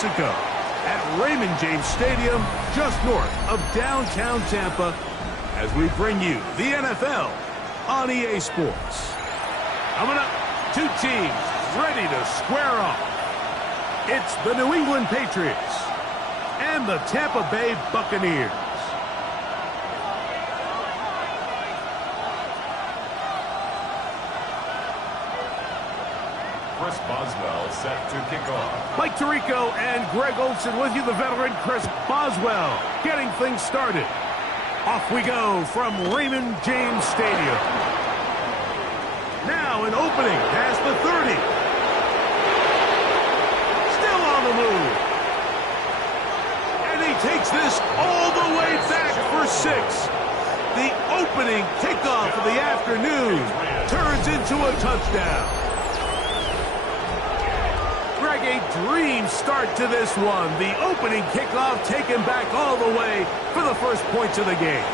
Mexico at Raymond James Stadium, just north of downtown Tampa, as we bring you the NFL on EA Sports. Coming up, two teams ready to square off. It's the New England Patriots and the Tampa Bay Buccaneers. Chris Boswell set to kick off. Mike Tirico and Greg Olsen with you, the veteran Chris Boswell, getting things started. Off we go from Raymond James Stadium. Now an opening past the 30. Still on the move. And he takes this all the way back for 6. The opening kickoff of the afternoon turns into a touchdown. Greg, a dream start to this one. The opening kickoff taken back all the way for the first points of the game.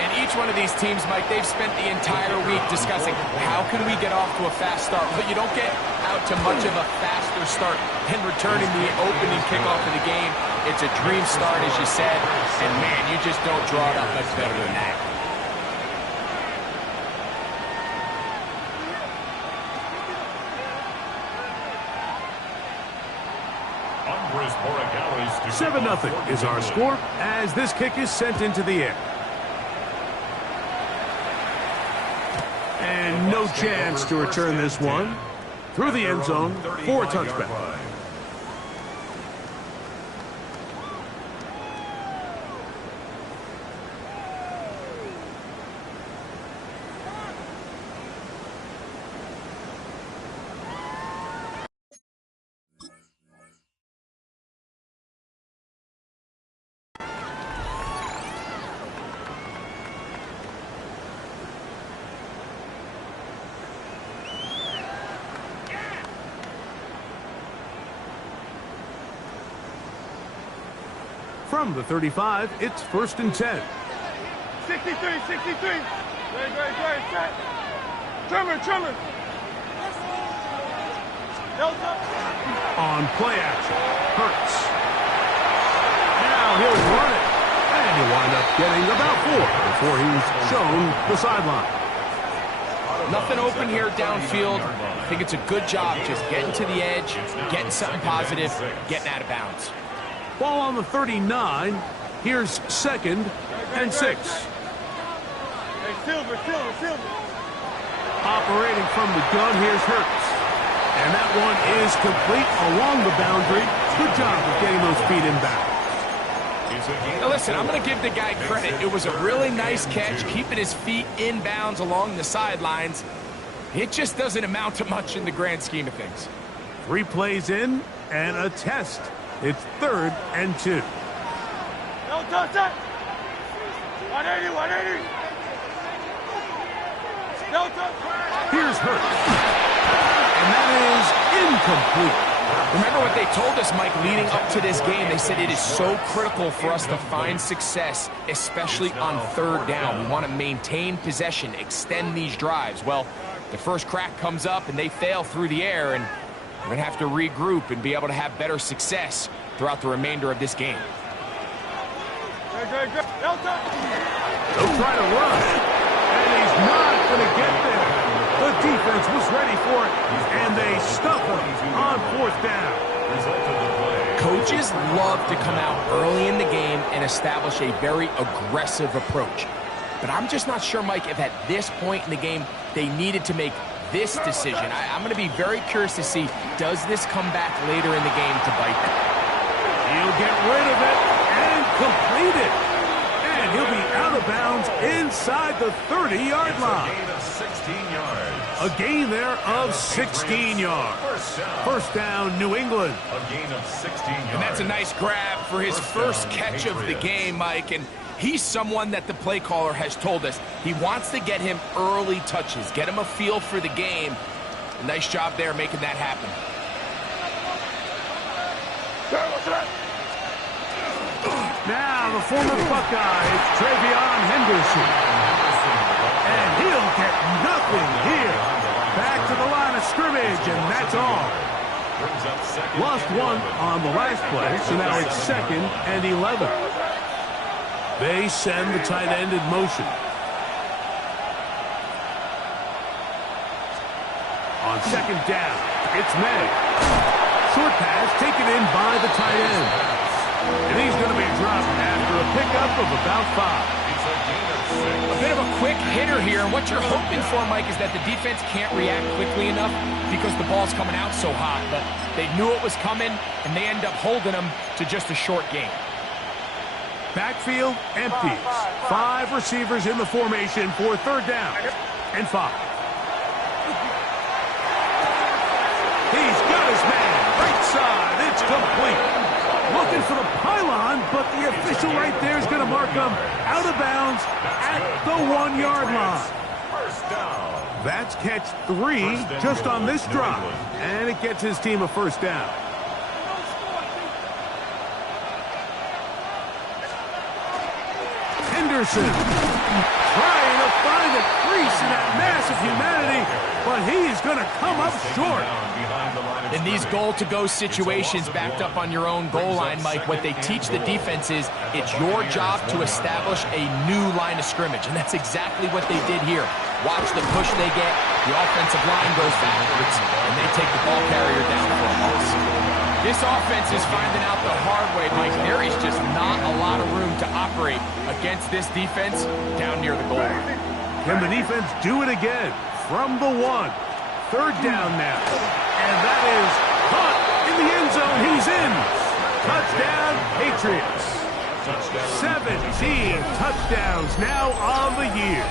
And each one of these teams, Mike, they've spent the entire week discussing how can we get off to a fast start. But you don't get out to much of a faster start than returning the opening kickoff of the game. It's a dream start, as you said. And, man, you just don't draw it up much better than that. Andres Borregales 7-0 is our score as this kick is sent into the air. And no chance to return this one through the end zone for a touchback. From the 35, it's 1st and 10. 63, 63. Great, set. Trimmer. Delta. On play action, Hurts. Now he'll run it. And he'll wind up getting about 4 before he's shown the sideline. Nothing open here downfield. I think it's a good job just getting to the edge, getting something positive, getting out of bounds. Ball on the 39. Here's 2nd and 6. Hey, Silver. Operating from the gun, here's Hurts. And that one is complete along the boundary. Good job of getting those feet in bounds. Now listen, I'm going to give the guy credit. It was a really nice catch, keeping his feet in bounds along the sidelines. It just doesn't amount to much in the grand scheme of things. 3 plays in and a test. It's 3rd and 2. Delta, 180. Delta. Here's Hurts. And that is incomplete. Remember what they told us, Mike, leading up to this game. They said it is so critical for us to find success, especially on 3rd down. We want to maintain possession, extend these drives. Well, the first crack comes up and they fail through the air, and we're going to have to regroup and be able to have better success throughout the remainder of this game. Delta. They'll try to run, and he's not going to get there. The defense was ready for it, and they stuff him on 4th down. Coaches love to come out early in the game and establish a very aggressive approach. But I'm just not sure, Mike, if at this point in the game they needed to make this decision. I'm going to be very curious to see, does this come back later in the game to bite them? He'll get rid of it and complete it. And he'll be out of bounds inside the 30-yard line. A gain of 16 yards. A gain there of 16 yards. First down, New England. A gain of 16 yards. And that's a nice grab for his first catch of the game, Mike. And he's someone that the play caller has told us he wants to get him early touches, get him a feel for the game. A nice job there making that happen. Now the former Buckeye, Travion Henderson. And he'll get nothing here. Back to the line of scrimmage, and that's all. Brings up second Lost and one 11. on the last play, so now it's 2nd and 11. They send the tight end in motion. On 2nd down, it's May. Short pass taken in by the tight end. And he's going to be dropped after a pickup of about 5. It's a gain of 6. A bit of a quick hitter here, and what you're hoping for, Mike, is that the defense can't react quickly enough because the ball's coming out so hot. But they knew it was coming, and they end up holding them to just a short gain. Backfield empties. 5 receivers in the formation for 3rd down and 5. He's got his man. Right side. It's complete. Looking for the pylon, but the official right there is going to mark him out of bounds at the 1-yard line. First down. That's catch 3 just on this drive, and it gets his team a 1st down. Henderson trying to find a crease in that mass of humanity, but he's going to come up short. In these goal-to-go situations backed up on your own goal line, Mike, what they teach the defense is it's your job to establish a new line of scrimmage, and that's exactly what they did here. Watch the push they get. The offensive line goes backwards, and they take the ball carrier down for a loss. This offense is finding out the hard way, Mike. There is just not a lot of room to operate against this defense down near the goal line. Can the defense do it again? From the 1. 3rd down now. And that is caught in the end zone. He's in. Touchdown, Patriots. 17 touchdowns now on the year.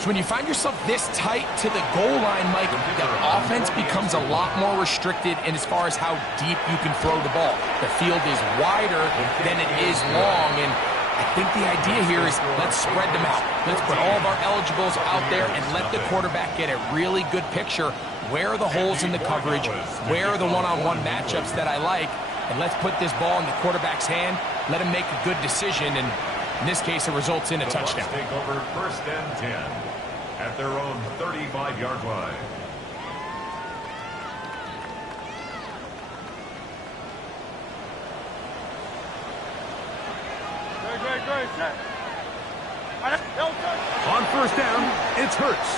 So when you find yourself this tight to the goal line, Mike, the offense becomes a lot more restricted in as far as how deep you can throw the ball. The field is wider than it is long, and I think the idea here is let's spread them out. Let's put all of our eligibles out there and let the quarterback get a really good picture. Where are the holes in the coverage? Where are the one-on-one matchups that I like? And let's put this ball in the quarterback's hand. Let him make a good decision, and in this case, it results in a touchdown. Take over 1st and 10 at their own 35-yard line. Great, set. On 1st down, it's Hurts.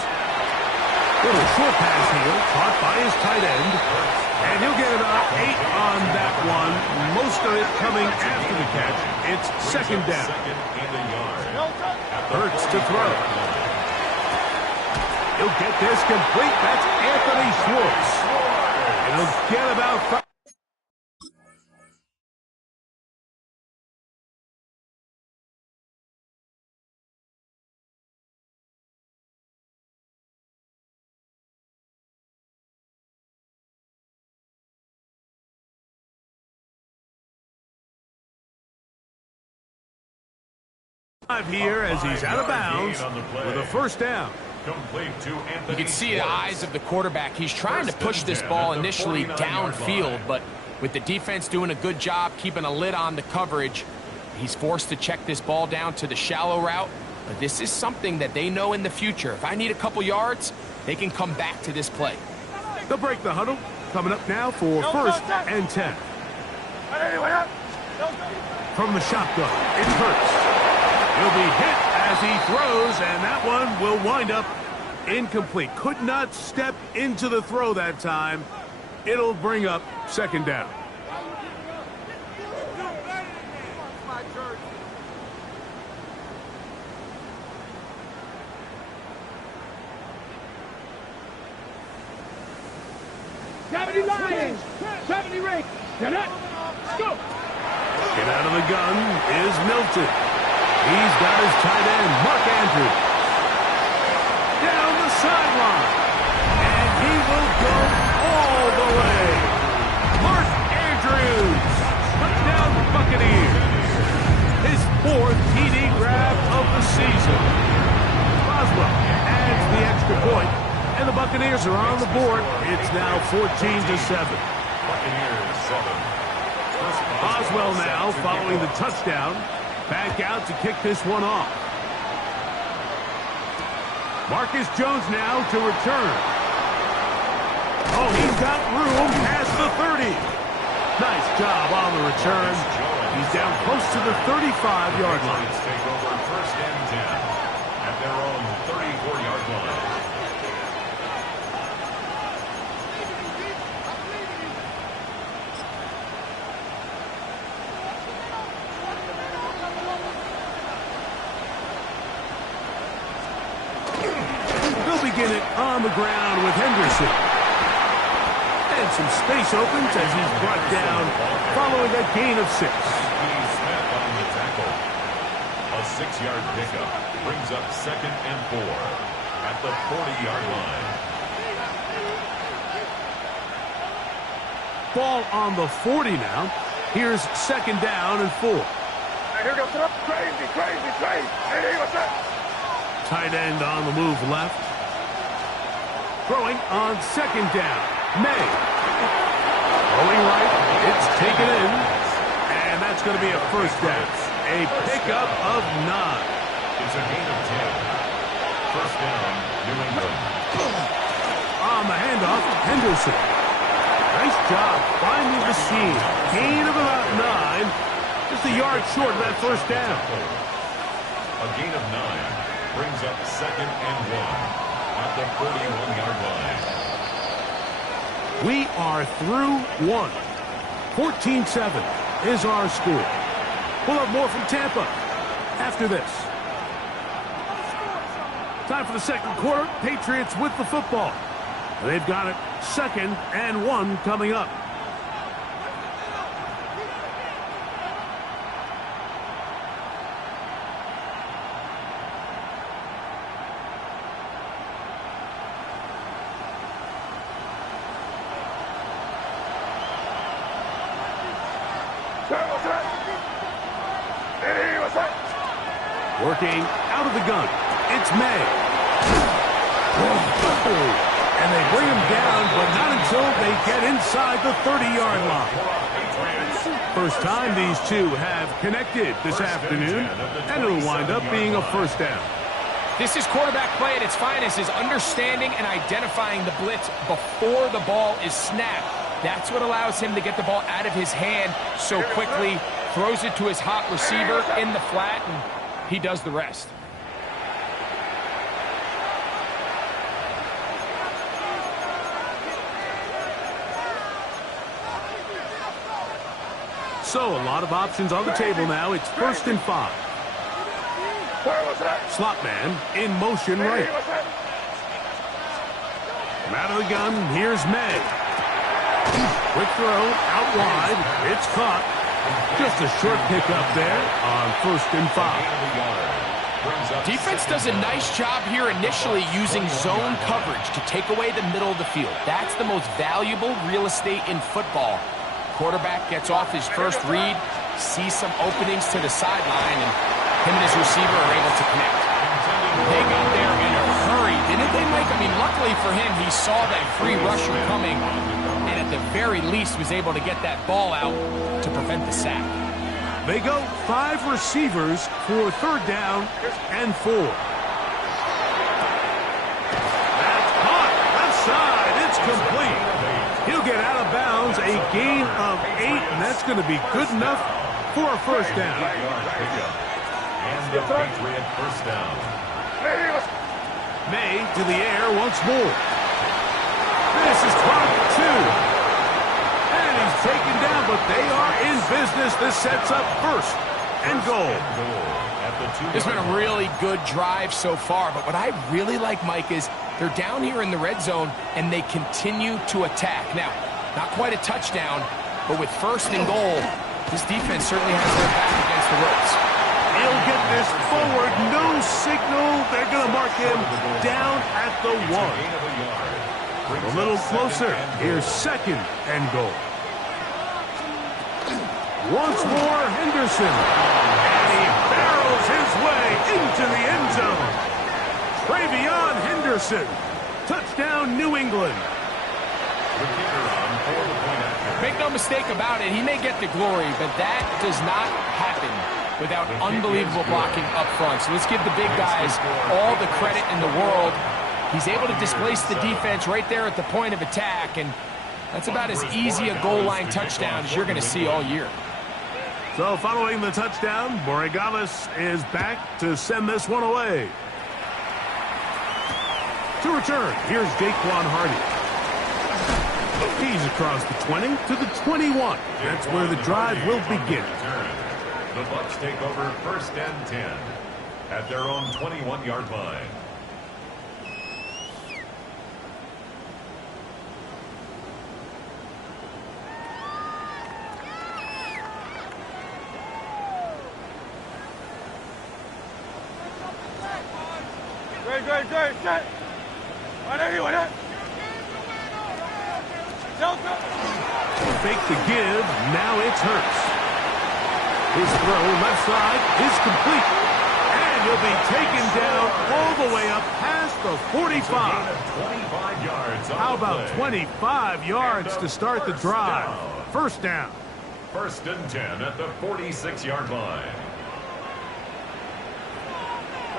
Little short pass here, caught by his tight end. And he'll get about 8 on that one. Most of it coming after the catch. It's 2nd down. Hurts to throw. He'll get this complete. That's Anthony Schwartz. And he'll get about 5. Here as he's out of bounds with a 1st down. You can see the eyes of the quarterback. He's trying to push this ball initially downfield, but with the defense doing a good job keeping a lid on the coverage, he's forced to check this ball down to the shallow route. But this is something that they know in the future. If I need a couple yards, they can come back to this play. They'll break the huddle. Coming up now for 1st and 10. From the shotgun, it's Hurts. He'll be hit as he throws, and that one will wind up incomplete. Could not step into the throw that time. It'll bring up 2nd down. Lions, 70 Rick, get up, go. Get out of the gun is Milton. He's got his tight end, Mark Andrews. Down the sideline. And he will go all the way. Mark Andrews. Touchdown Buccaneers. His 4th TD grab of the season. Boswell adds the extra point, and the Buccaneers are on the board. It's now 14-7. Buccaneers 7. Boswell now following the touchdown. Back out to kick this one off. Marcus Jones now to return. Still got room past the 30. Nice job on the return. He's down close to the 35-yard line. Take over first and 10 at their own 34-yard line. They'll begin it on the ground with Henderson. And some space opens as he's brought down following a gain of 6. Smith on the tackle. A 6-yard pickup brings up 2nd and 4 at the 40-yard line. Ball on the 40 now. Here's 2nd down and 4. Here goes crazy. Hey, what's up? Tight end on the move left. Throwing on 2nd down. May. Throwing right. It's taken in. And that's going to be a first down. A pickup of 9. It's a gain of 10. First down, New England. On the handoff, Henderson. Nice job finding the seam. Gain of about 9. Just a yard short of that first down. A gain of 9 brings up 2nd and 1 at the 41-yard line. We are through 1. 14-7 is our score. We'll have more from Tampa after this. Time for the second quarter. Patriots with the football. They've got it 2nd and 1 coming up. Working out of the gun. It's May. And they bring him down, but not until they get inside the 30-yard line. First time these two have connected this afternoon, and it'll wind up being a first down. This is quarterback play at its finest, is understanding and identifying the blitz before the ball is snapped. That's what allows him to get the ball out of his hand so quickly, throws it to his hot receiver in the flat, and he does the rest. So a lot of options on the table now. It's 1st and 5. Slot man in motion right. From out of the gun, here's May. Quick throw, out wide. It's caught. Just a short pickup there on 1st and 5. Defense does a nice job here initially using zone coverage to take away the middle of the field. That's the most valuable real estate in football. Quarterback gets off his first read, sees some openings to the sideline, and him and his receiver are able to connect. They got there in a hurry, didn't they, Mike? I mean, luckily for him, he saw that free rusher coming, and at the very least was able to get that ball out to prevent the sack. They go 5 receivers for 3rd down and 4. That's caught. Left side. It's complete. He'll get out of bounds, a gain of 8, and that's going to be good enough for a first down. And the Patriot first down. May to the air once more. This is clock 2. And he's taken down, but they are in business. This sets up 1st and goal. It's been a really good drive so far, but what I really like, Mike, is they're down here in the red zone, and they continue to attack. Now, not quite a touchdown, but with 1st and goal, this defense certainly has their back against the ropes. He'll get this forward. No signal. They're going to mark him down at the 1. A little closer. Here's 2nd and goal. Once more, Henderson. And he barrels his way into the end zone. Travion Henderson. Touchdown, New England. Make no mistake about it, he may get the glory, but that does not happen without unbelievable blocking up front. So let's give the big guys all the credit in the world. He's able to displace the defense right there at the point of attack, and That's about as easy a goal line touchdown as you're going to see all year. So following the touchdown, Borregales is back to send this one away. To return, here's Jaquan Hardy. He's across the 20 to the 21. That's where the drive will begin. The Bucs take over 1st and 10 at their own 21-yard line. Great, set. Right there, Delta. Fake the give, now it's Hurts. His throw left side is complete. And he'll be taken down all the way up past the 45. 25 yards. How about 25 yards to start the drive? First down. 1st and 10 at the 46-yard line.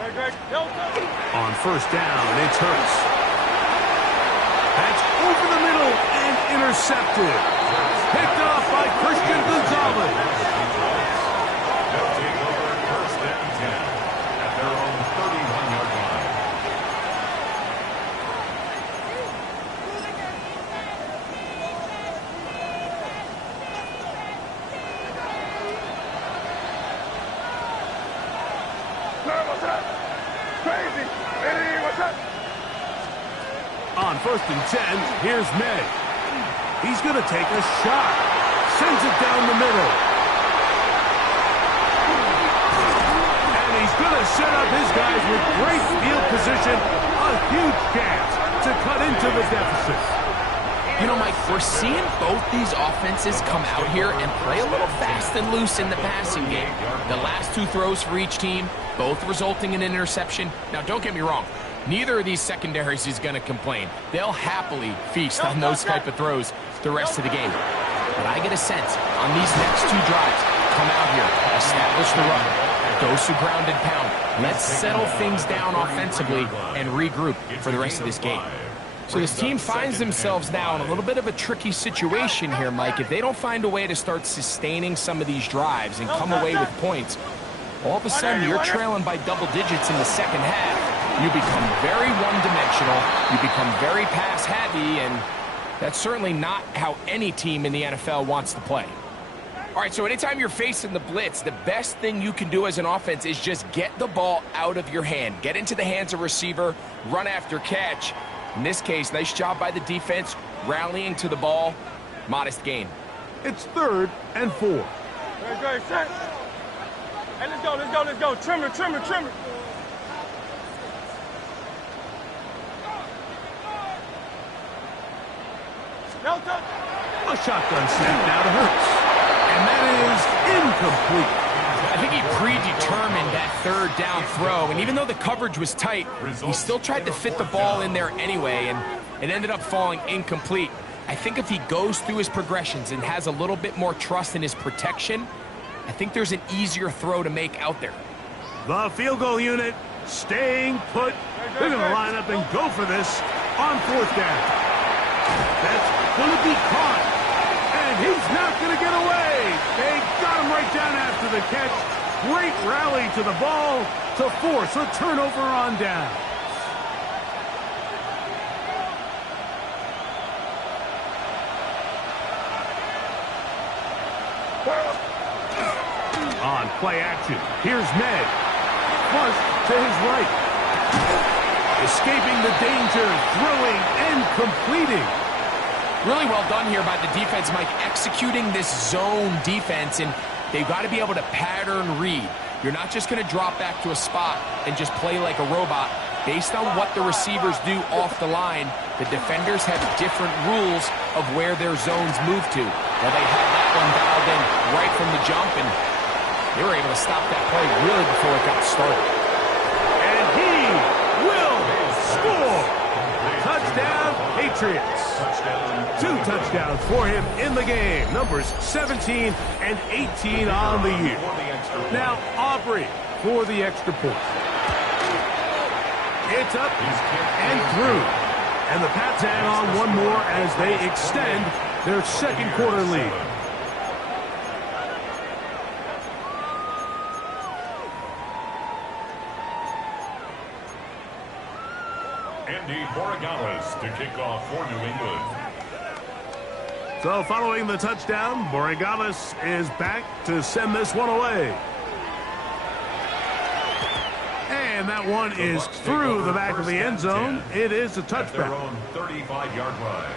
On 1st down, it's Hurts. That's over the middle and intercepted. Picked off by Christian Gonzalez. They'll take over 1st and 10 at their own 31-yard line. What's up? Crazy. Hey, what's up? On 1st and 10, here's May. He's going to take a shot. Sends it down the middle. And he's going to set up his guys with great field position. A huge chance to cut into the deficit. You know, Mike, we're seeing both these offenses come out here and play a little fast and loose in the passing game. The last 2 throws for each team, both resulting in an interception. Now, don't get me wrong. Neither of these secondaries is going to complain. They'll happily feast on those type of throws the rest of the game. But I get a sense on these next 2 drives, come out here, establish the run, go to ground and pound. Let's settle things down offensively and regroup for the rest of this game. So this team finds themselves now in a little bit of a tricky situation here, Mike. If they don't find a way to start sustaining some of these drives and come away with points, all of a sudden you're trailing by double digits in the second half. You become very one-dimensional, you become very pass-heavy, and that's certainly not how any team in the NFL wants to play. All right, so anytime you're facing the blitz, the best thing you can do as an offense is just get the ball out of your hand. Get into the hands of receiver, run after catch. In this case, nice job by the defense, rallying to the ball. Modest gain. It's 3rd and 4. Great, set. Hey, let's go. Trimmer. Delta. A shotgun snap now to Hurts. And that is incomplete. I think he predetermined that 3rd down throw, and even though the coverage was tight, he still tried to fit the ball in there anyway, and it ended up falling incomplete. I think if he goes through his progressions and has a little bit more trust in his protection, I think there's an easier throw to make out there. The field goal unit staying put. They're going to line up and go for this on 4th down. That's going to be caught. And he's not going to get away. They got him right down after the catch. Great rally to the ball to force a turnover on down. On play action, here's Med. Flush to his right. Escaping the danger, throwing and completing. Really well done here by the defense, Mike, executing this zone defense, and they've got to be able to pattern read. You're not just going to drop back to a spot and just play like a robot. Based on what the receivers do off the line, the defenders have different rules of where their zones move to. Well, they had that one dialed in right from the jump, and they were able to stop that play really before it got started. And he will score. Touchdown, Patriots. 2 touchdowns for him in the game. Numbers 17 and 18 on the year. Now Aubrey for the extra point. It's up and through. And the Pats hang on one more as they extend their second quarter lead. Andy Borregales to kick off for New England. So following the touchdown, Borregales is back to send this one away. And that one is through the back of the end zone. It is a touchback. At their own 35-yard line.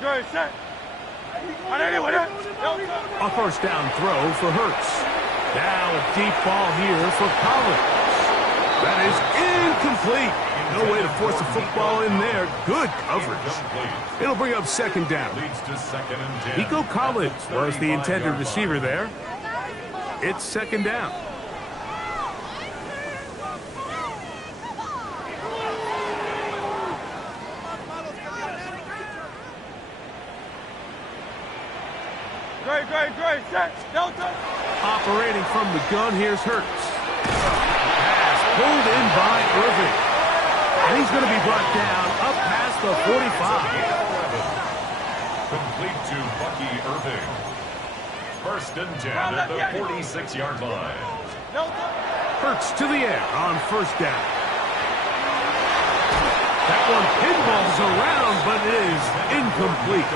Go, set. A first down throw for Hurts. Now a deep ball here for Collins. That is incomplete. No way to force the football in there. Good coverage. It'll bring up second down. Leads to second and 10. Nico Collins was the intended receiver there. It's second down. Great, set, Delta. Operating from the gun, here's Hurts. Pass pulled in by Irving. And he's going to be brought down up past the 45. Complete to Bucky Irving. First and 10 at the 46-yard line. Hurts to the air on first down. That one pinballs around, but it is incomplete.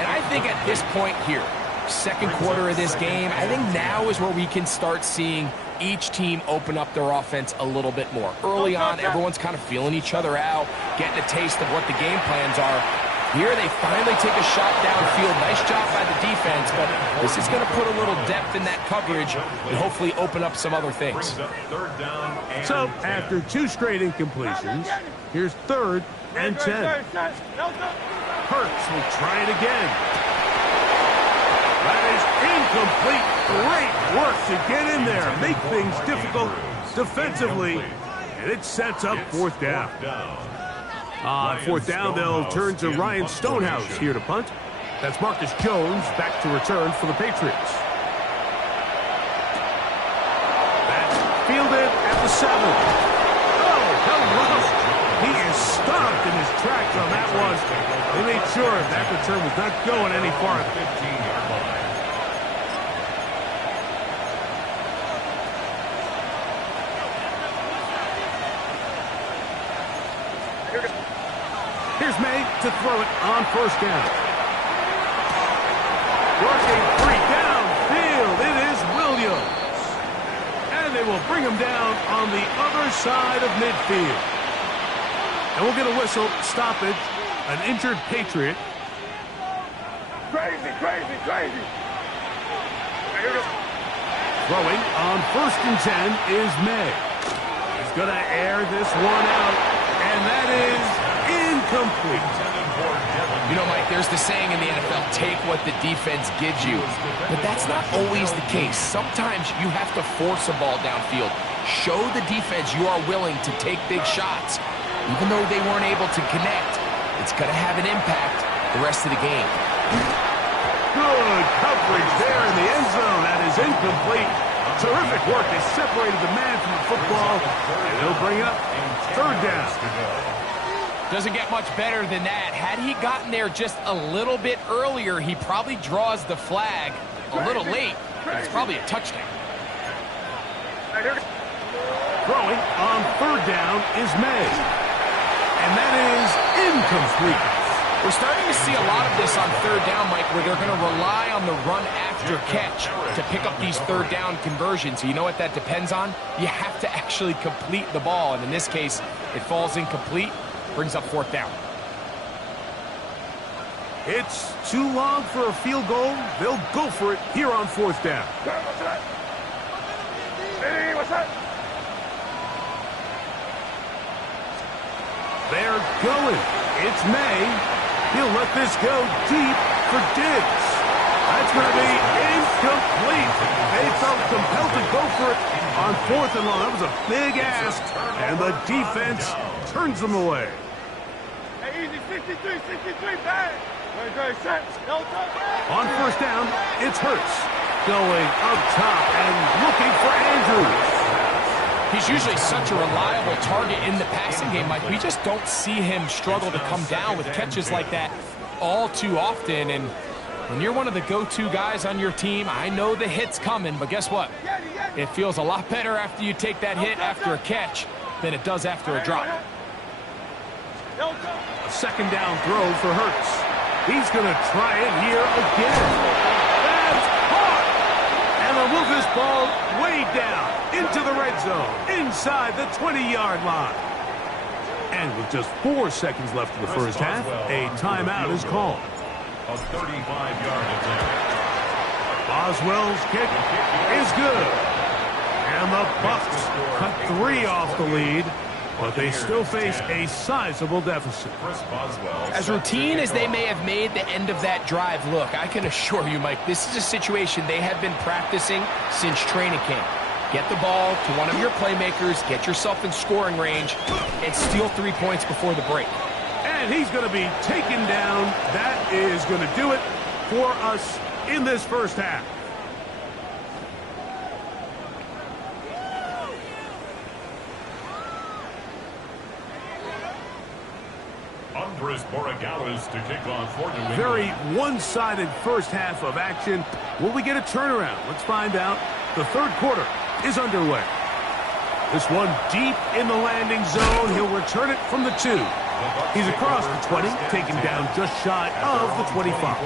And I think at this point here, second quarter of this game, I think now is where we can start seeing each team open up their offense a little bit more. Early on, everyone's kind of feeling each other out, getting a taste of what the game plans are. Here they finally take a shot downfield. Nice job by the defense, but this is going to put a little depth in that coverage and hopefully open up some other things. So after two straight incompletions, here's third and 10. Hurts will try it again. That is incomplete. Great work to get in there. Make things difficult defensively. And it sets up fourth down. On fourth down, they'll turn to Ryan Stonehouse here to punt. That's Marcus Jones back to return for the Patriots. That's fielded at the 7. Oh, hello. He is stopped in his tracks on that one. They made sure that return was not going any farther. 15-yard line. Here's May to throw it on first down. Working free downfield. It is Williams. And they will bring him down on the other side of midfield. And we'll get a whistle stoppage. An injured Patriot. Crazy. Throwing on first and 10 is May. He's going to air this one out. And that is incomplete. You know, Mike, there's the saying in the NFL, take what the defense gives you. But that's not always the case. Sometimes you have to force a ball downfield. Show the defense you are willing to take big shots. Even though they weren't able to connect, it's going to have an impact the rest of the game. Good coverage there in the end zone. That is incomplete. Terrific work. They separated the man from the football. And they'll bring up third down. Doesn't get much better than that. Had he gotten there just a little bit earlier, he probably draws the flag a little late. It's probably a touchdown. Throwing on third down is May. And that is incomplete. We're starting to see a lot of this on third down, Mike, where they're going to rely on the run after catch to pick up these third down conversions. You know what that depends on? You have to actually complete the ball. And in this case, it falls incomplete, brings up fourth down. It's too long for a field goal. They'll go for it here on fourth down. They're going. It's May. He'll let this go deep for Diggs. That's going to be incomplete. They felt compelled to go for it on fourth and long. That was a big ask, and the defense turns them away. Hey, easy, 63, bang. Go, set, Delta. On first down, it's Hurts. going up top and looking for Andrews. He's usually such a reliable target in the passing game, Mike. We just don't see him struggle to come down with catches like that all too often. And when you're one of the go-to guys on your team, I know the hit's coming, but guess what? It feels a lot better after you take that hit after a catch than it does after a drop. A second down throw for Hurts. He's going to try it here again. That's caught! And they'll move this ball way down into the red zone, inside the 20-yard line. And with just 4 seconds left in the first half, a timeout is called. A 35-yard attempt. Boswell's kick is good. And the Bucs cut 3 off the lead, but they still face a sizable deficit. As routine as they may have made the end of that drive look, I can assure you, Mike, this is a situation they have been practicing since training camp. Get the ball to one of your playmakers, get yourself in scoring range, and steal 3 points before the break. And he's going to be taken down. That is going to do it for us in this first half. To kick off for New England. Very one-sided first half of action. Will we get a turnaround? Let's find out. The third quarter is underway. This one deep in the landing zone. He'll return it from the 2. He's across the 20, taken down just shy of the 25.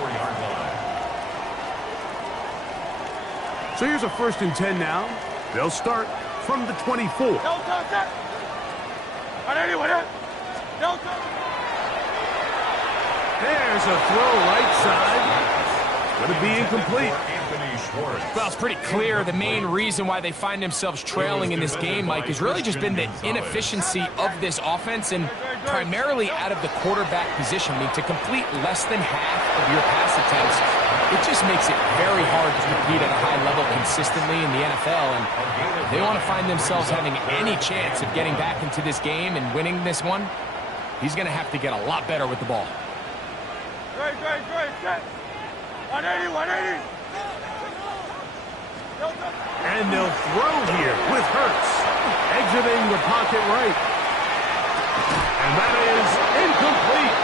So here's a 1st and 10 now. They'll start from the 24. There's a throw right side. Going to be incomplete. Well, it's pretty clear the main reason why they find themselves trailing in this game, Mike, has really just been the inefficiency of this offense and primarily out of the quarterback position. I mean, to complete less than half of your pass attempts, it just makes it very hard to compete at a high level consistently in the NFL. And if they want to find themselves having any chance of getting back into this game and winning this one, he's going to have to get a lot better with the ball. Great. 180, 180. And they'll throw here with Hurts, exiting the pocket right. And that is incomplete.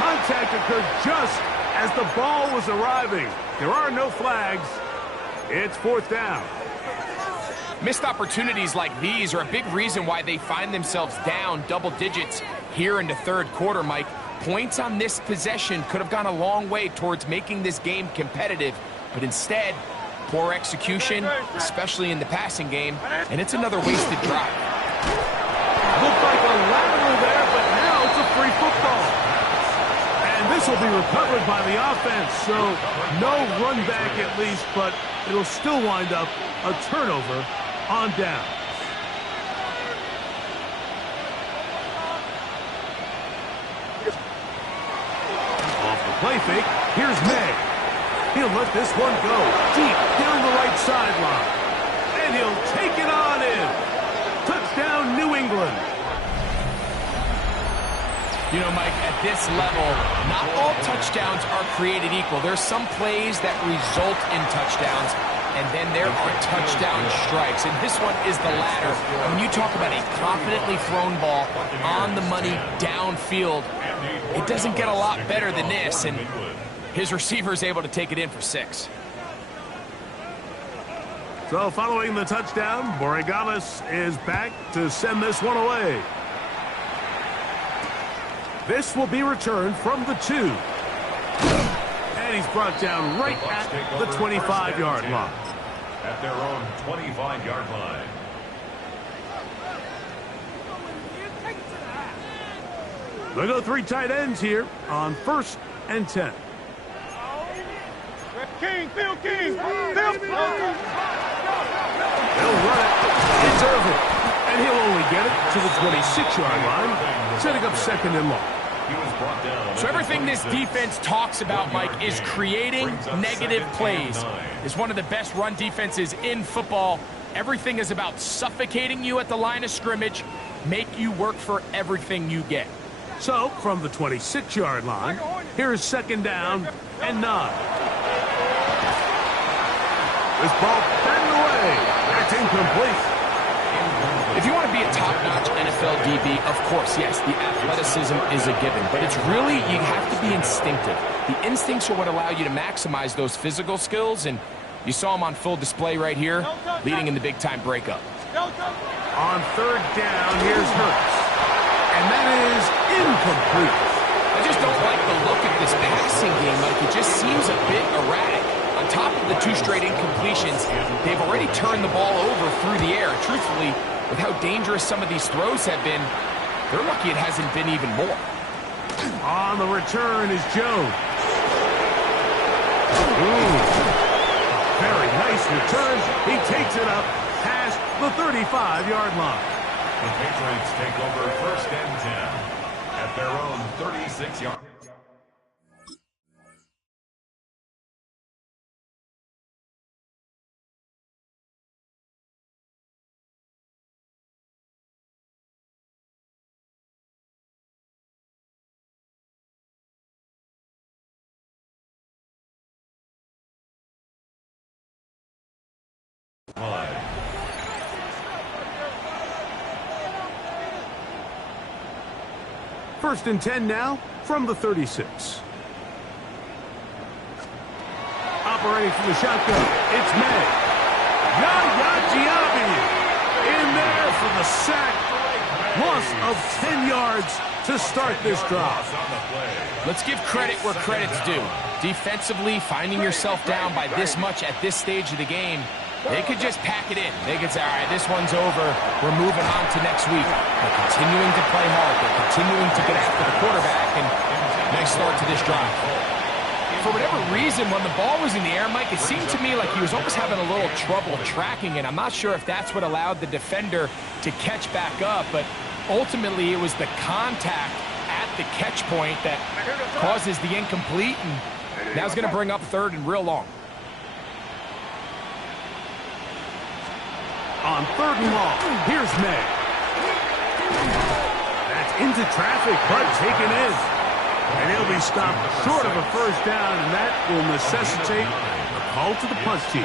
Contact occurred just as the ball was arriving. There are no flags. It's 4th down. Missed opportunities like these are a big reason why they find themselves down double digits here in the third quarter, Mike. Points on this possession could have gone a long way towards making this game competitive, but instead, poor execution, especially in the passing game, and it's another wasted drive. Looked like a lateral there, but now it's a free football. And this will be recovered by the offense, so no run back at least, but it'll still wind up a turnover on down. Off the play fake, here's May. He'll let this one go deep down the right sideline. And he'll take it on in. Touchdown, New England. You know, Mike, at this level, not all touchdowns are created equal. There's some plays that result in touchdowns, and then there are touchdown strikes. And this one is the latter. And when you talk about a confidently thrown ball on the money downfield, it doesn't get a lot better than this. And his receiver is able to take it in for 6. So following the touchdown, Borregales is back to send this one away. This will be returned from the 2. And he's brought down right at the 25-yard line. At their own 25-yard line. They'll go 3 tight ends here on 1st and 10. King, Phil King. They'll run it. It's Irvin. And he'll only get it to the 26-yard line, setting up 2nd and long. So everything this defense talks about, Mike, is creating negative plays. It's one of the best run defenses in football. Everything is about suffocating you at the line of scrimmage, make you work for everything you get. So, from the 26-yard line, here's 2nd down and 9. This ball batted away. That's incomplete. If you want to be a top-notch NFL DB, of course, yes, the athleticism is a given. But it's really, you have to be instinctive. The instincts are what allow you to maximize those physical skills, and you saw him on full display right here, leading in the big-time breakup. On third down, here's Hurts. And that is incomplete. I just don't like the look of this passing game, Mike. It just seems a bit erratic. On top of the 2 straight incompletions, they've already turned the ball over through the air. Truthfully, with how dangerous some of these throws have been, they're lucky it hasn't been even more. On the return is Jones. Ooh. Very nice return. He takes it up past the 35-yard line. The Patriots take over first and 10 at their own 36-yard. First and 10 now from the 36. Operating from the shotgun, it's May. Yaya Diaby in there for the sack. Loss of 10 yards to start this drive. Let's give credit where credit's due. Defensively, finding yourself down by this much at this stage of the game, they could just pack it in. They could say, all right, this one's over. We're moving on to next week. They're continuing to play hard. They're continuing to get after the quarterback, and nice start to this drive. For whatever reason, when the ball was in the air, Mike, it seemed to me like he was almost having a little trouble tracking it. I'm not sure if that's what allowed the defender to catch back up, but ultimately it was the contact at the catch point that causes the incomplete, and now it's going to bring up third and real long. On third and long, here's May. That's into traffic, but taken in. And he'll be stopped short of a first down, and that will necessitate a call to the punt team.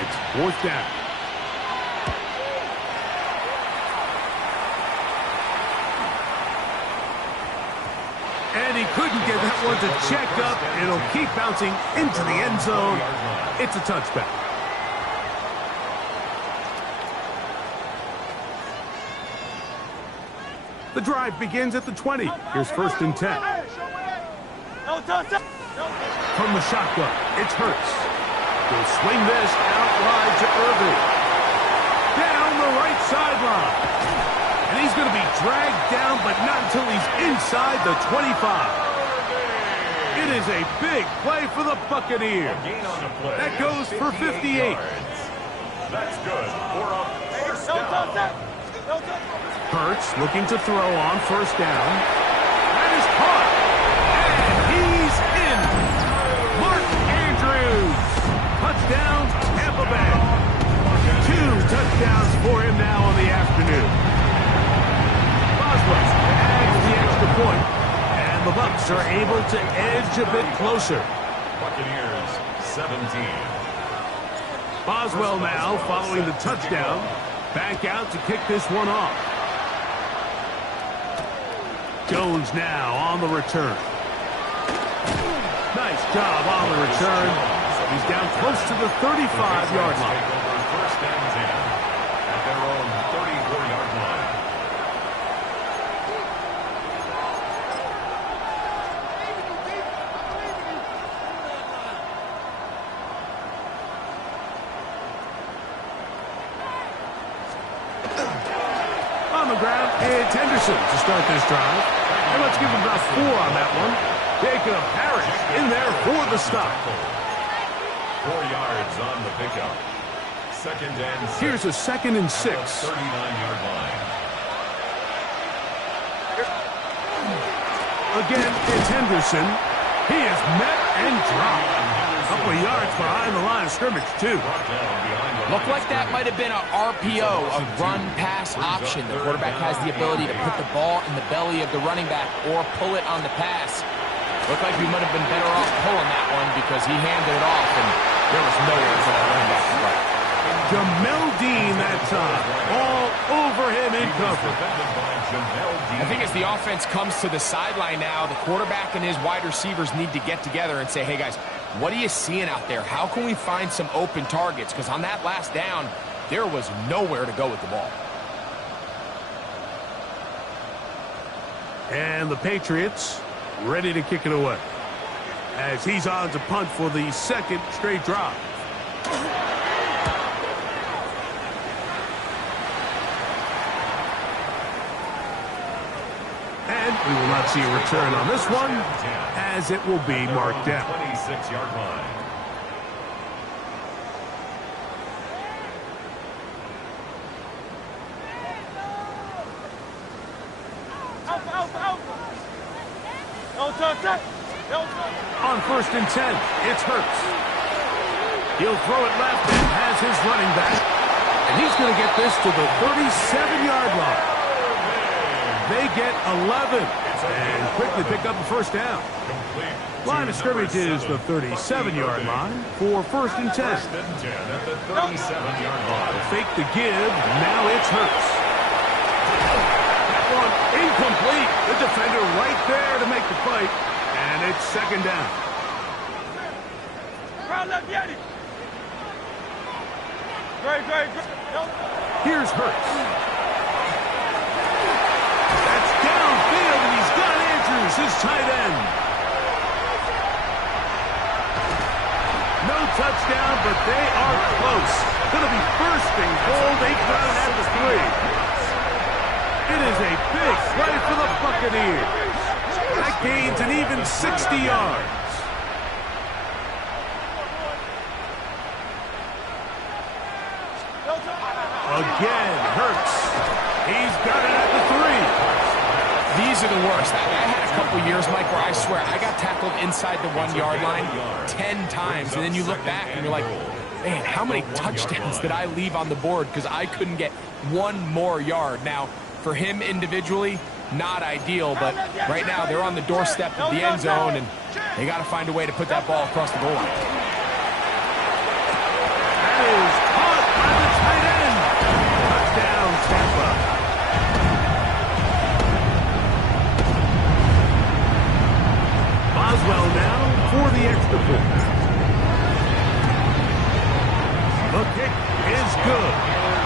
It's fourth down. And he couldn't get that one to check up. It'll keep bouncing into the end zone. It's a touchback. The drive begins at the 20. Here's first and 10. From the shotgun, it's Hurts. He'll swing this out wide to Irving. Down the right sideline. And he's going to be dragged down, but not until he's inside the 25. It is a big play for the Buccaneers. That goes for 58. That's good for a first down. Hurts looking to throw on first down. That is caught. And he's in. Mark Andrews. Touchdown, Tampa Bay. 2 touchdowns for him now on the afternoon. Boswell adds the extra point. And the Bucs are able to edge a bit closer. Buccaneers 17. Boswell now following the touchdown. Back out to kick this one off. Jones now on the return. Nice job on the return. He's down close to the 35-yard line. First and 10 at their own 34-yard line. On the ground, it's Henderson to start this drive. And let's give him about 4 on that one. Jacob Harris in there for the stop. 4 yards on the pickup. Second and 6. Here's a second and 6. 39-yard line. Again, it's Henderson. He is met and dropped. A couple of yards behind the line of scrimmage, too. Looked like that might have been an RPO, a run-pass option. The quarterback has the ability to put the ball in the belly of the running back or pull it on the pass. Looked like we might have been better off pulling that one because he handed it off, and There was nowhere for that running back to run. Jamel Dean that time. All over him in cover. I think as the offense comes to the sideline now, the quarterback and his wide receivers need to get together and say, hey, guys, what are you seeing out there? How can we find some open targets? Because on that last down, there was nowhere to go with the ball. And the Patriots ready to kick it away, as he's on to punt for the second straight drive. And we will not see a return on this one, as it will be marked down. 26-yard line. On 1st and 10, it's Hurts. He'll throw it left and has his running back. And he's going to get this to the 37-yard line. They get 11 and quickly pick up the first down. Line of scrimmage is the 37-yard line for 1st and 10. At the 37-yard line. Fake the give. Now it's Hurts. That one incomplete. The defender right there to make the fight. And it's 2nd down. Here's Hurts. That's downfield, and he's got Andrews, his tight end. No touchdown, but they are close. Going to be 1st and goal. They got it at the 3. It is a big play for the Buccaneers. That gains an even 60 yards. Again, Hurts. He's got it at the 3. These are the worst. I had a couple years, Mike, where I swear I got tackled inside the 1-yard line 10 times, and then you look back and you're like, man, how many touchdowns did I leave on the board because I couldn't get one more yard? Now, for him individually, not ideal, but right now they're on the doorstep of the end zone, and they got to find a way to put that ball across the goal line. That is caught by the tight end. Touchdown, Tampa. Boswell now for the extra point. The kick is good,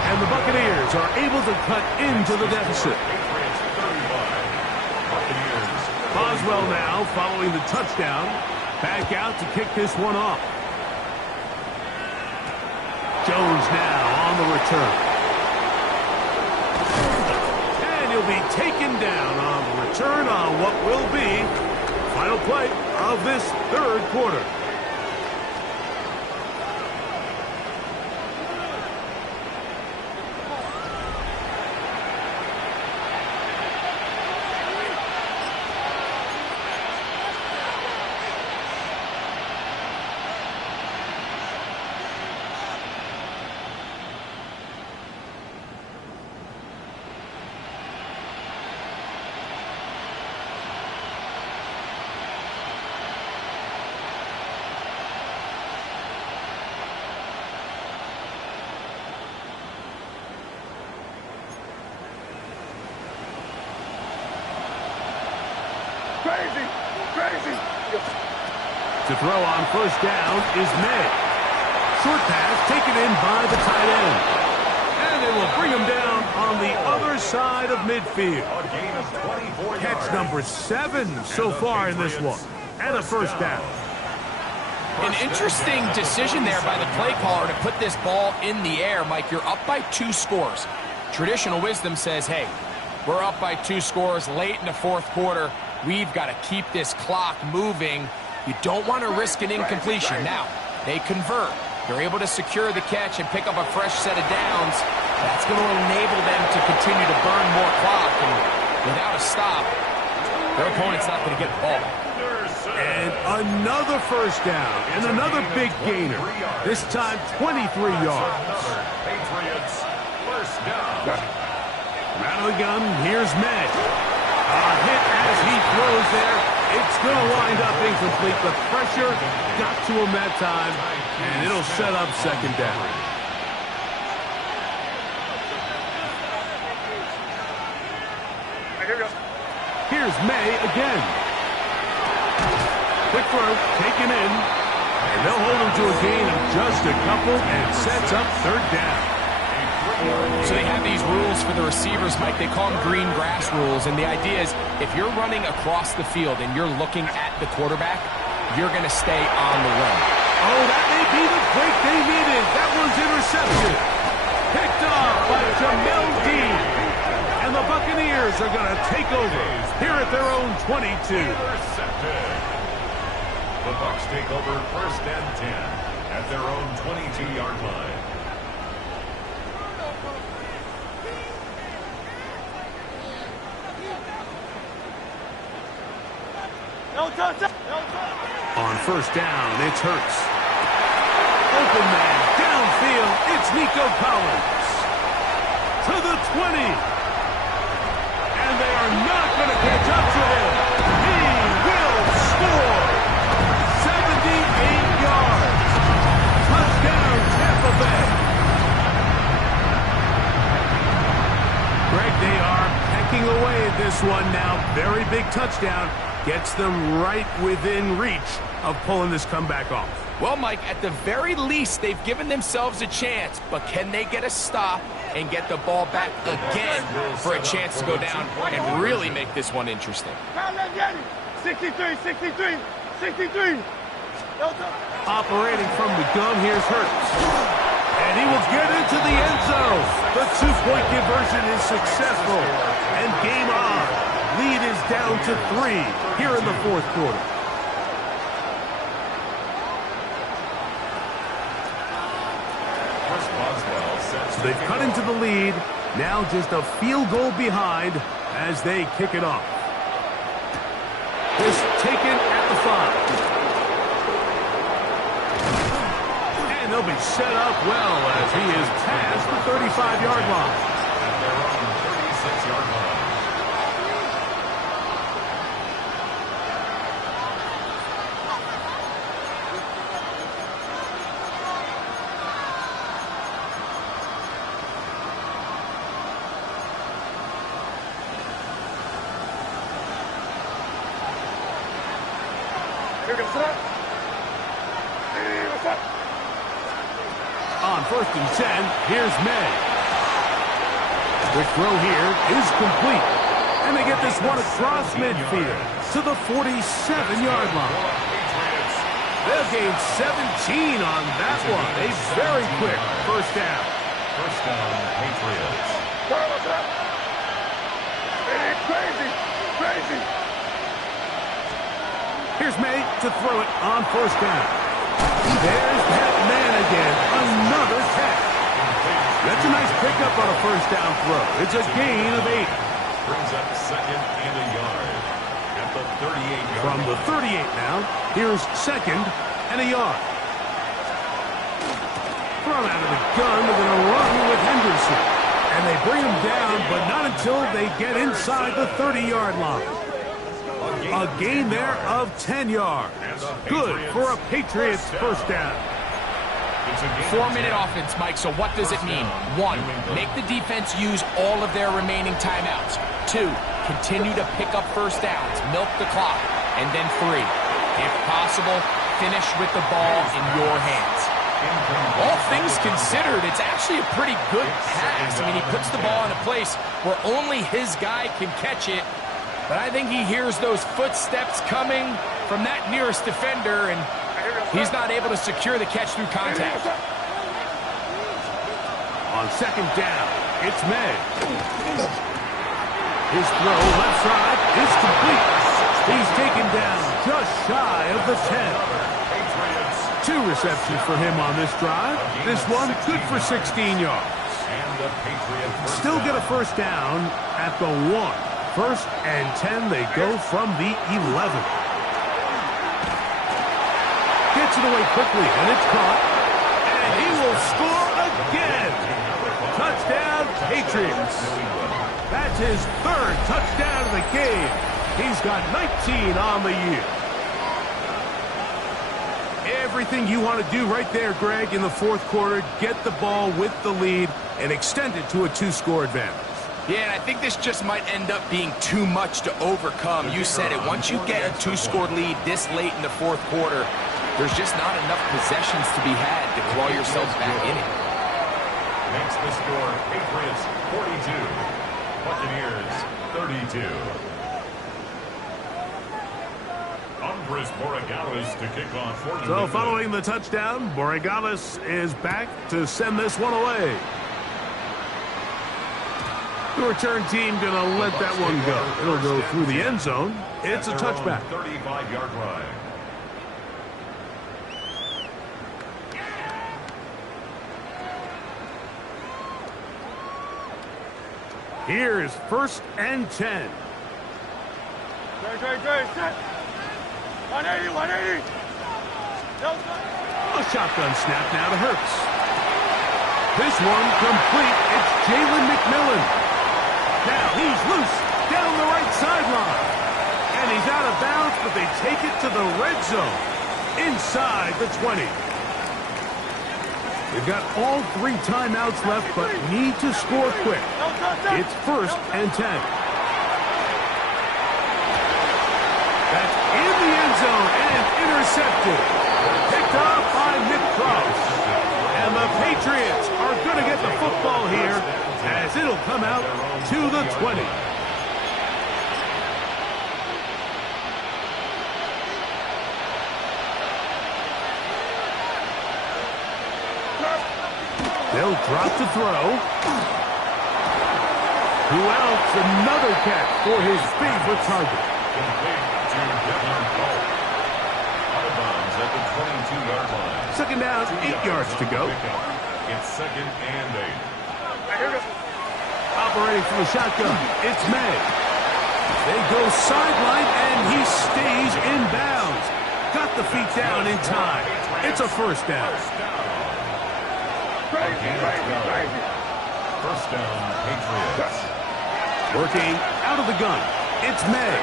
and the Buccaneers are able to cut into the deficit. Boswell now following the touchdown, back out to kick this one off. Jones now on the return. And he'll be taken down on the return on what will be final play of this 3rd quarter. Crazy. To throw on 1st down is May. Short pass taken in by the tight end. And they will bring him down on the other side of midfield. A gain of 24 Catch yards. number 7 so far in this one. And a 1st down. An interesting decision there by the play caller to put this ball in the air. Mike, you're up by 2 scores. Traditional wisdom says, hey, we're up by 2 scores late in the 4th quarter. We've got to keep this clock moving. You don't want to risk an incompletion. Now, they convert. They're able to secure the catch and pick up a fresh set of downs. That's going to enable them to continue to burn more clock. And without a stop, their opponent's not going to get the ball. And another 1st down. And another big gainer. This time 23 yards. Patriots, 1st down. Out of the gun, here's May. A hit as he throws there. It's going to wind up incomplete. The pressure got to him that time. And it'll set up second down. Here's May again. Quick throw, taken in. And they'll hold him to a gain of just a couple and sets up third down. So they have these rules for the receivers, Mike. They call them green grass rules. And the idea is if you're running across the field and you're looking at the quarterback, you're going to stay on the run. Oh, that may be the break they needed. That was interception. Picked off by Jamel Dean. And the Buccaneers are going to take over here at their own 22. The Bucs take over first and 10 at their own 22-yard line. On first down, it's Hurts. Open man, downfield, it's Nico Collins. To the 20. And they are not going to catch up to him. He will score. 78 yards. Touchdown, Tampa Bay. Greg, they are pecking away at this one now. Very big touchdown. Gets them right within reach of pulling this comeback off. Well, Mike, at the very least, they've given themselves a chance. But can they get a stop and get the ball back again for a chance to go down and really make this one interesting? 63, 63, 63. Operating from the gun, here's Hurts. And he will get into the end zone. The two-point conversion is successful. And game on. Lead is down to 3 here in the fourth quarter. They've cut into the lead. Now just a field goal behind as they kick it off. This taken at the 5. And they'll be set up well as he is past the 35-yard line. At their own 36-yard line. On first and 10, here's May. Quick throw here is complete. And they get this one across midfield to the 47-yard line. They'll gain 17 on that one. A very quick first down. First down, Patriots. Crazy, crazy. Here's May to throw it on first down. There's that man again. Another catch. That's a nice pickup on a first down throw. It's a gain of 8. Brings up second and a yard at the 38-yard From the 38 now, here's second and a yard. Thrown out of the gun, they're going to run with Henderson. And they bring him down, but not until they get inside the 30-yard line. A gain there of 10 yards. Good for a Patriots first down. 4-minute offense, Mike, so what does it mean? 1, make the defense use all of their remaining timeouts. 2, continue to pick up first downs, milk the clock. And then 3, if possible, finish with the ball in your hands. All things considered, it's actually a pretty good pass. I mean, he puts the ball in a place where only his guy can catch it. But I think he hears those footsteps coming from that nearest defender, and he's not able to secure the catch through contact. On second down, it's May. His throw left side is complete. He's taken down just shy of the 10. 2 receptions for him on this drive. This one good for 16 yards. Still get a first down at the 1. First and 10, they go from the 11. Gets it away quickly, and it's caught. And he will score again. Touchdown, Patriots. That's his 3rd touchdown of the game. He's got 19 on the year. everything you want to do right there, Greg, in the fourth quarter. Get the ball with the lead and extend it to a 2-score advantage. Yeah, and I think this just might end up being too much to overcome. You said it. Once you get a 2-score lead this late in the fourth quarter, there's just not enough possessions to be had to claw yourselves back in it. Makes the score Patriots 42, Buccaneers 32. Andres Borregales to kick off for the So following the touchdown, Borregales is back to send this one away. The return team going to let that one go. It'll go through the end zone. It's a touchback. 35-yard line. Here's 1st and 10. Set. 180, 180. A shotgun snap now to Hurts. This one complete. It's Jalen McMillan. Now he's loose down the right sideline. And he's out of bounds, but they take it to the red zone inside the 20. They've got all 3 timeouts left, but need to score quick. It's 1st and 10. That's in the end zone and intercepted. Picked up by Nick Cross. And the Patriots are going to get the football here as it'll come out to the 20. They'll drop to throw. Who else? Another catch for his favorite target. At the 22-yard line. 2nd down, 8 yards to go. It's 2nd and 8. Operating from the shotgun, it's May. They go sideline, and he stays in bounds. Got the feet down in time. It's a 1st down. First down, Patriots. Working out of the gun, it's May.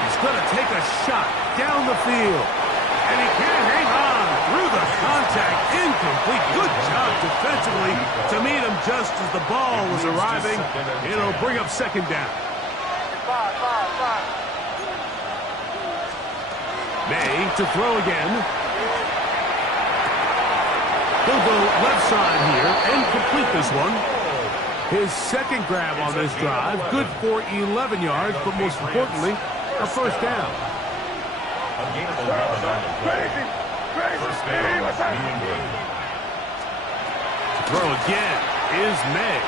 He's going to take a shot down the field. And he can't hang on through the contact. Incomplete. Good job defensively to meet him just as the ball was arriving. It'll bring up 2nd down. May to throw again. He'll go left side here and complete this one. His 2nd grab on this drive. Good for 11 yards, but most importantly, a 1st down. A gain of 11 on the play. First down, New England. To throw again is May.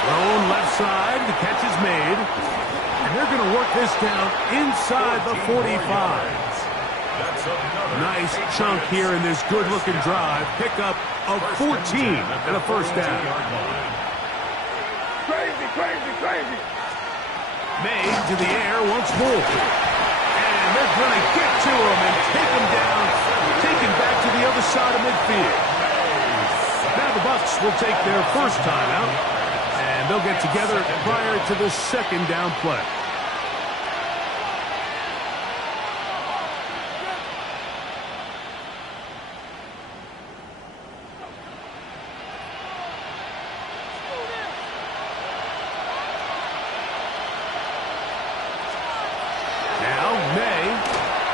Thrown left side, the catch is made. And they're going to work this down inside the 45. Nice chunk here in this good-looking drive. Pickup of 14 and a 1st down. Crazy. May to the air once more. And they're going to get to him and take him down, take him back to the other side of midfield. Now the Bucs will take their 1st timeout, and they'll get together prior to the 2nd down play.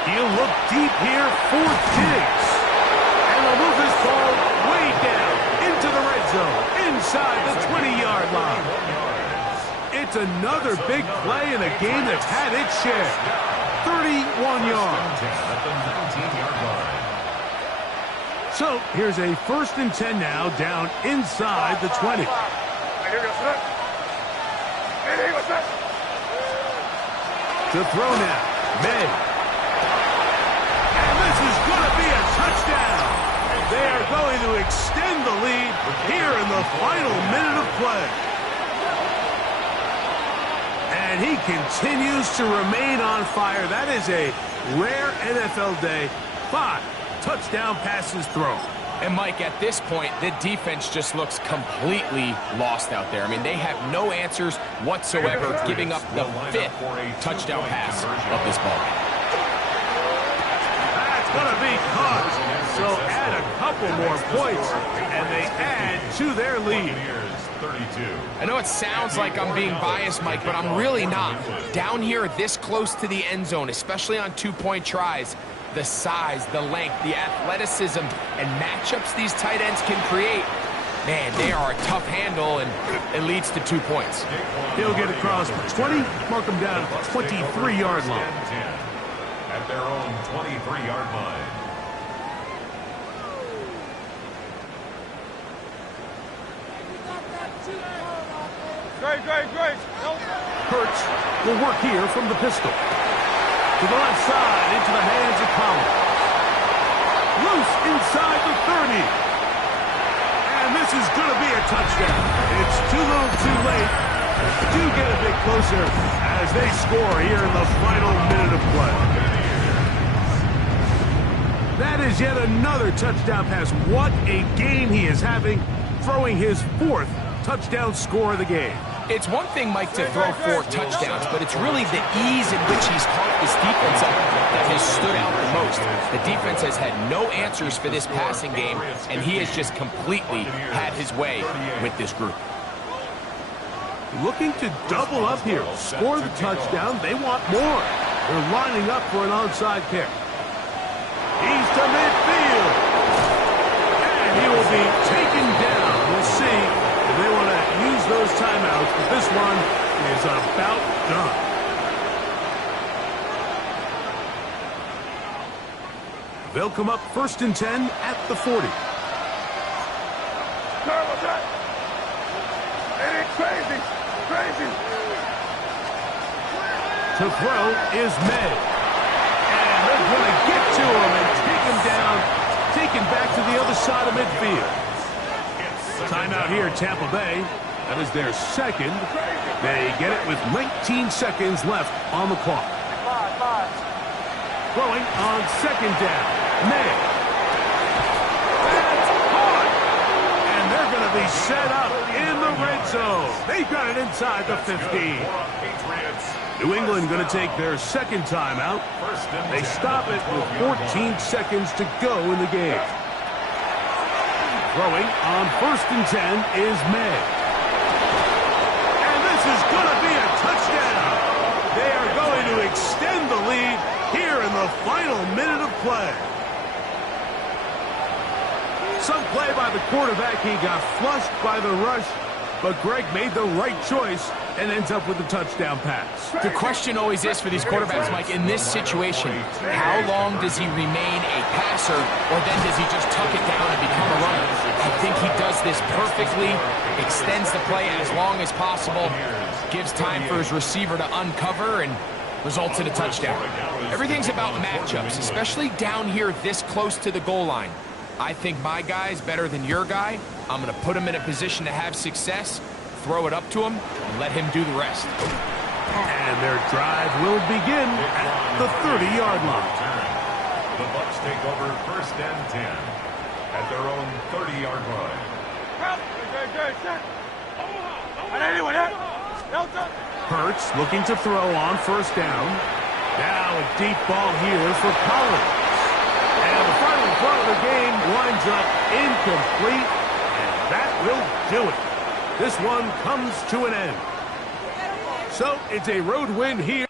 He'll look deep here for Diggs. And they'll move this ball way down into the red zone, inside the 20-yard line. It's another big play in a game that's had its share. 31 yards. So here's a 1st and 10 now, down inside the 20. To throw now, May. This is going to be a touchdown. They are going to extend the lead here in the final minute of play. And he continues to remain on fire. That is a rare NFL day. 5 touchdown passes thrown. And, Mike, at this point, the defense just looks completely lost out there. I mean, they have no answers whatsoever, giving up the 5th touchdown pass of this ball. It's going to be caught. So add a couple more points, and they add to their lead. I know it sounds like I'm being biased, Mike, but I'm really not. Down here this close to the end zone, especially on two-point tries, the size, the length, the athleticism, and matchups these tight ends can create, man, they are a tough handle, and it leads to 2 points. He'll get across the 20, mark him down at the 23-yard line. At their own 23-yard line. Great. Hurts will work here from the pistol. To the left side, into the hands of Collins. Loose inside the 30. And this is going to be a touchdown. It's too little too late. Do get a bit closer as they score here in the final minute of play. That is yet another touchdown pass. What a game he is having, throwing his 4th touchdown score of the game. It's one thing, Mike, to throw 4 touchdowns, but it's really the ease in which he's caught this defense up that has stood out the most. The defense has had no answers for this passing game, and he has just completely had his way with this group. Looking to double up here, score the touchdown. They want more. They're lining up for an onside kick. He's to midfield. And he will be taken down. We'll see. They want to use those timeouts, but this one is about done. They'll come up 1st and 10 at the 40. What's that? It is crazy. To throw is May. And they're going to get to him and take him down, taken back to the other side of midfield. Timeout here, Tampa Bay. That is their 2nd. They get it with 19 seconds left on the clock. Throwing on 2nd down. May. That's caught. And they're going to be set up in the red zone. They've got it inside the 15. New England going to take their 2nd timeout. They stop it with 14 seconds to go in the game. Throwing on 1st and 10 is May. And this is going to be a touchdown. They are going to extend the lead here in the final minute of play. Some play by the quarterback. He got flushed by the rush, but Greg made the right choice and ends up with a touchdown pass. The question always is for these quarterbacks, Mike, in this situation, how long does he remain a passer, or then does he just tuck it down and become a runner? I think he does this perfectly, extends the play as long as possible, gives time for his receiver to uncover, and results in a touchdown. Everything's about matchups, especially down here this close to the goal line. I think my guy is better than your guy. I'm going to put him in a position to have success, throw it up to him, and let him do the rest. And their drive will begin at the 30-yard line. The Bucs take over 1st and 10 at their own 30-yard line. Hurts looking to throw on 1st down. Now a deep ball here for Collins. And the final throw of the game winds up incomplete, and that will do it. This one comes to an end. So it's a road win here.